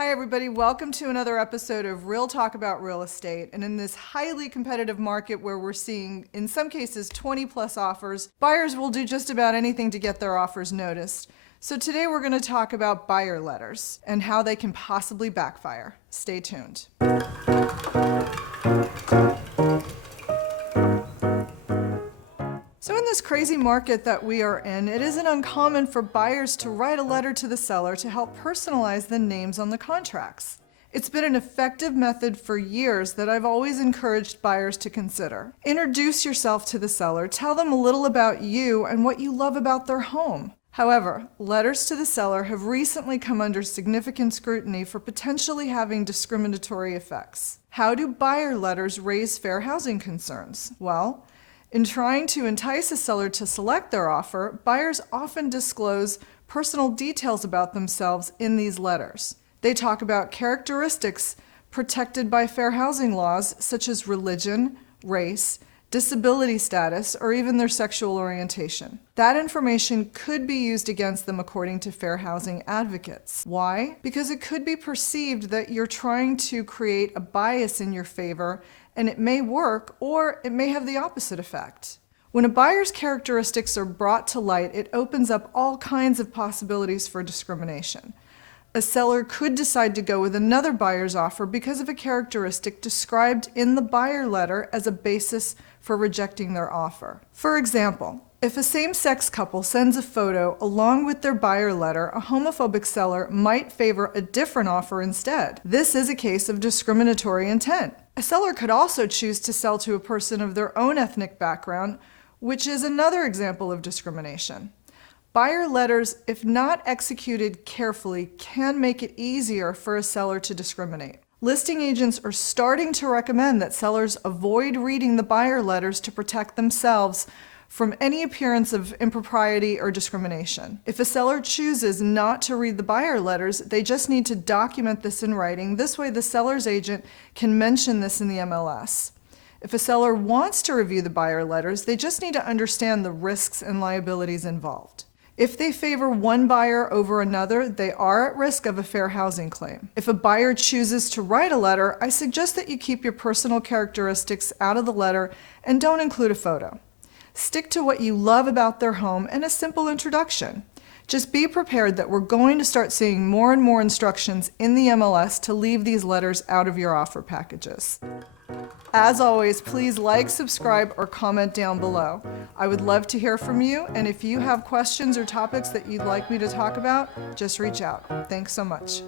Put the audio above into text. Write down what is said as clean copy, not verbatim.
Hi everybody, welcome to another episode of Real Talk About Real Estate. And in this highly competitive market where we're seeing, in some cases, 20 plus offers, buyers will do just about anything to get their offers noticed. So today we're going to talk about buyer letters and how they can possibly backfire. Stay tuned. So in this crazy market that we are in, it isn't uncommon for buyers to write a letter to the seller to help personalize the names on the contracts. It's been an effective method for years that I've always encouraged buyers to consider. Introduce yourself to the seller, tell them a little about you and what you love about their home. However, letters to the seller have recently come under significant scrutiny for potentially having discriminatory effects. How do buyer letters raise fair housing concerns? Well, in trying to entice a seller to select their offer, buyers often disclose personal details about themselves in these letters. They talk about characteristics protected by fair housing laws, such as religion, race, disability status, or even their sexual orientation. That information could be used against them according to fair housing advocates. Why? Because it could be perceived that you're trying to create a bias in your favor, and it may work, or it may have the opposite effect. When a buyer's characteristics are brought to light, it opens up all kinds of possibilities for discrimination. A seller could decide to go with another buyer's offer because of a characteristic described in the buyer letter as a basis for rejecting their offer. For example, if a same-sex couple sends a photo along with their buyer letter, a homophobic seller might favor a different offer instead. This is a case of discriminatory intent. A seller could also choose to sell to a person of their own ethnic background, which is another example of discrimination. Buyer letters, if not executed carefully, can make it easier for a seller to discriminate. Listing agents are starting to recommend that sellers avoid reading the buyer letters to protect themselves from any appearance of impropriety or discrimination. If a seller chooses not to read the buyer letters, they just need to document this in writing. This way the seller's agent can mention this in the MLS. If a seller wants to review the buyer letters, they just need to understand the risks and liabilities involved. If they favor one buyer over another, they are at risk of a fair housing claim. If a buyer chooses to write a letter, I suggest that you keep your personal characteristics out of the letter and don't include a photo. Stick to what you love about their home and a simple introduction. Just be prepared that we're going to start seeing more and more instructions in the MLS to leave these letters out of your offer packages. As always, please like, subscribe, or comment down below. I would love to hear from you, and if you have questions or topics that you'd like me to talk about, just reach out. Thanks so much.